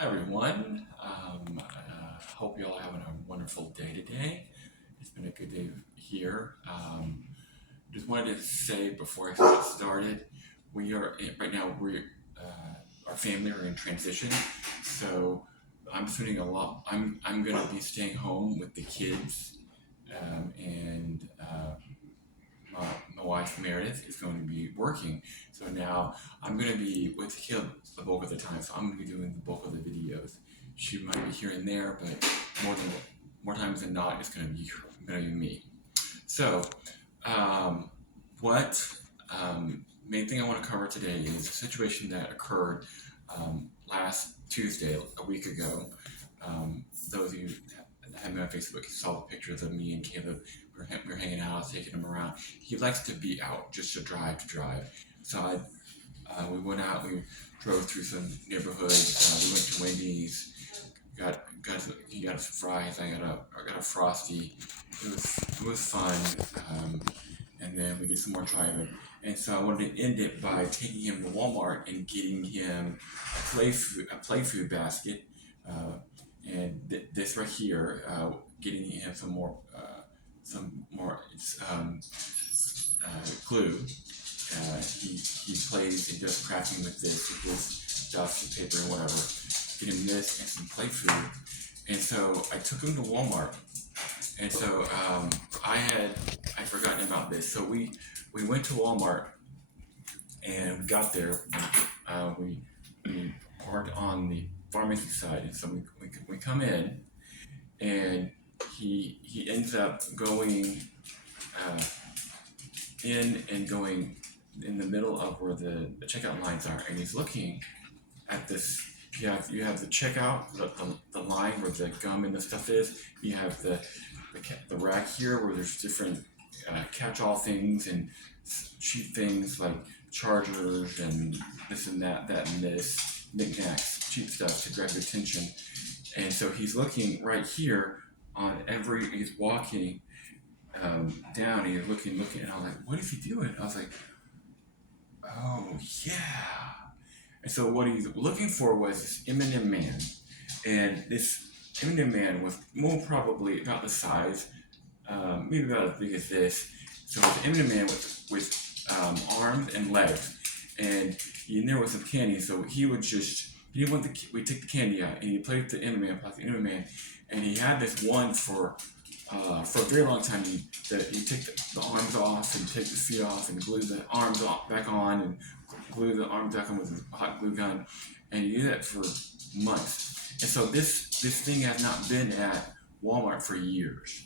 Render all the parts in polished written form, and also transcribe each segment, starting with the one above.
Hi everyone. Hope you all having a wonderful day today. It's been a good day here. Just wanted to say before I get started, we are right now. Our family are in transition, so I'm spending a lot. I'm going to be staying home with the kids, and my wife Meredith is going to be working. So now I'm going to be with him the bulk of the time. So I'm going to be doing the bulk of the videos. She might be here and there, but more times than not, it's going to be me. So what main thing I want to cover today is a situation that occurred last Tuesday, a week ago. Those of you that have me on Facebook saw the pictures of me and Kaleb. We were hanging out, I was taking him around. He likes to be out, just to drive. So we went out, we drove through some neighborhoods. We went to Wendy's. He got a fries. I got a frosty. It was fun. And then we did some more driving. And so I wanted to end it by taking him to Walmart and getting him a play food basket. And this right here, getting him some more glue. He plays and does crafting with this, with stuff and paper and whatever. Get him this and some play food. And so I took him to Walmart. And so I'd forgotten about this. So we went to Walmart and we got there. We parked on the pharmacy side, and so we come in, and he ends up going in and going in the middle of where the checkout lines are, and he's looking at this. You have the checkout, the line where the gum and the stuff is. You have the rack here where there's different catch-all things and cheap things like chargers and this and that and this, knickknacks, cheap stuff to grab your attention. And so he's looking right here on he's walking down, and he's looking, and I'm like, what is he doing? I was like, oh yeah. And so what he's looking for was this M&M man, and this M&M man was more probably about the size, maybe about as big as this. So it's an M&M man with arms and legs, and in there was some candy. So he didn't want we take the candy out, and he played with the M&M man, played with the M&M man, and he had this one for a very long time. You take the arms off and take the feet off and glue the arms back on and glue the arms back on with a hot glue gun, and you do that for months. And so this thing has not been at Walmart for years,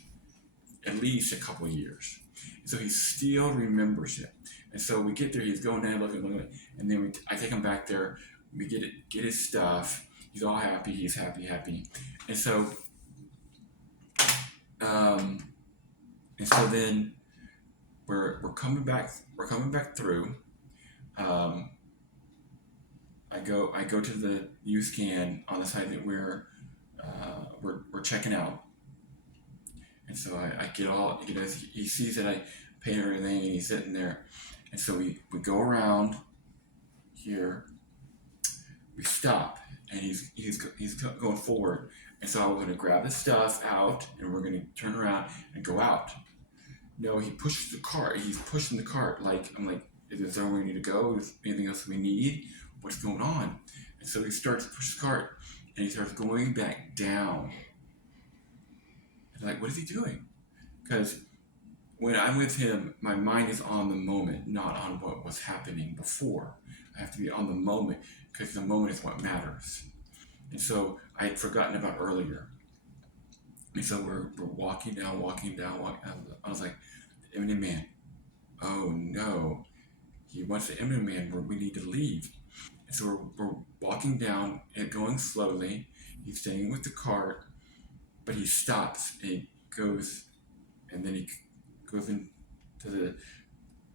at least a couple of years. And so he still remembers it. And so we get there, he's going down looking, and then I take him back there. We get his stuff. He's all happy. He's happy. And so then we're coming back through. I go to the U-scan on the side that we're checking out, and so I get all, he sees that I paid everything, and he's sitting there, and so we go around here, we stop, and he's going forward, and so I'm going to grab the stuff out, and we're going to turn around and go out. No, he pushes the cart. He's pushing the cart. I'm like, is there where we need to go? Is there anything else we need? What's going on? And so he starts to push the cart, and he starts going back down. And like, what is he doing? Because when I'm with him, my mind is on the moment, not on what was happening before. I have to be on the moment, because the moment is what matters. And so I had forgotten about earlier. And so we're walking down. I was like, the M&M man. Oh no. He wants the M&M man where we need to leave. And so we're walking down and going slowly. He's staying with the cart, but he stops and he goes, and then he goes into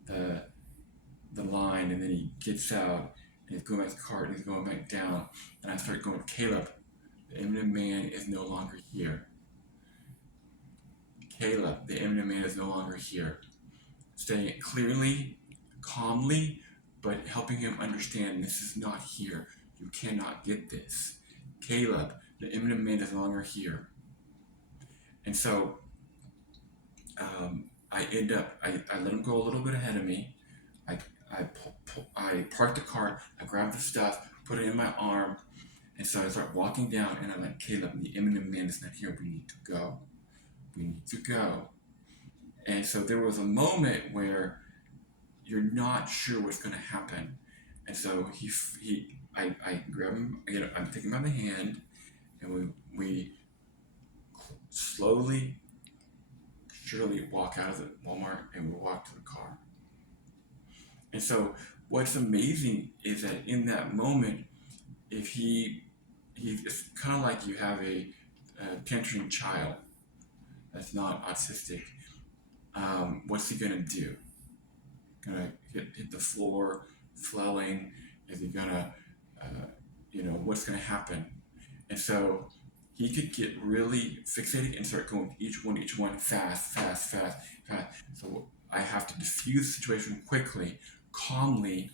the line, and then he gets out, and he's going back to the cart, and he's going back down. And I start going, Kaleb, the M&M man is no longer here. Kaleb, the M&M man is no longer here. Saying it clearly, calmly, but helping him understand this is not here. You cannot get this. Caleb, the imminent man is no longer here. And so I let him go a little bit ahead of me. I, I parked the car, I grabbed the stuff, put it in my arm, and so I start walking down, and I'm like, Caleb, the imminent man is not here. We need to go. We need to go. And so there was a moment where you're not sure what's going to happen. And so I grab him, I'm taking him by the hand, and we slowly, surely walk out of the Walmart and we walk to the car. And so what's amazing is that in that moment, if it's kind of like you have a tantrum child that's not autistic. What's he gonna do? Gonna hit the floor, flailing? Is he gonna, what's gonna happen? And so he could get really fixated and start going each one, fast. So I have to diffuse the situation quickly, calmly,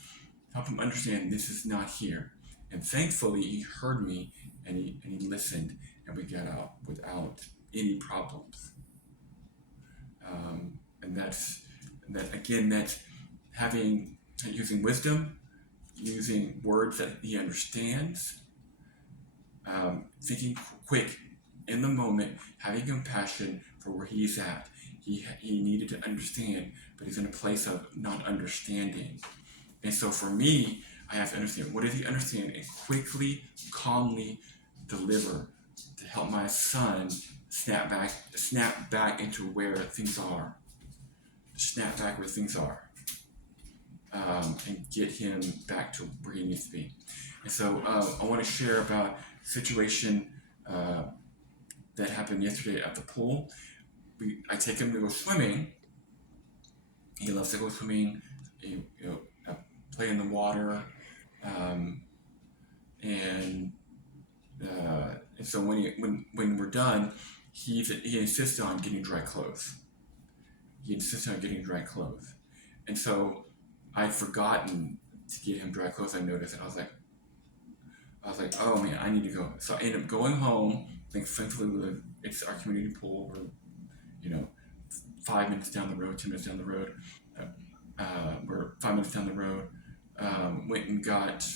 help him understand this is not here. And thankfully, he heard me and he listened, and we got out without any problems. And that's using wisdom, using words that he understands, thinking quick in the moment, having compassion for where he's at. He needed to understand, but he's in a place of not understanding. And so for me, I have to understand, what does he understand, and quickly, calmly deliver to help my son snap back into where things are, and get him back to where he needs to be. And so I want to share about a situation that happened yesterday at the pool. I take him to go swimming. He loves to go swimming. Play in the water, and so when we're done, he insists on getting dry clothes. And so I'd forgotten to get him dry clothes. I noticed, and I was like, oh man, I need to go. So I ended up going home. Thankfully, it's our community pool. We're 5 minutes down the road, 10 minutes down the road. We're 5 minutes down the road. Went and got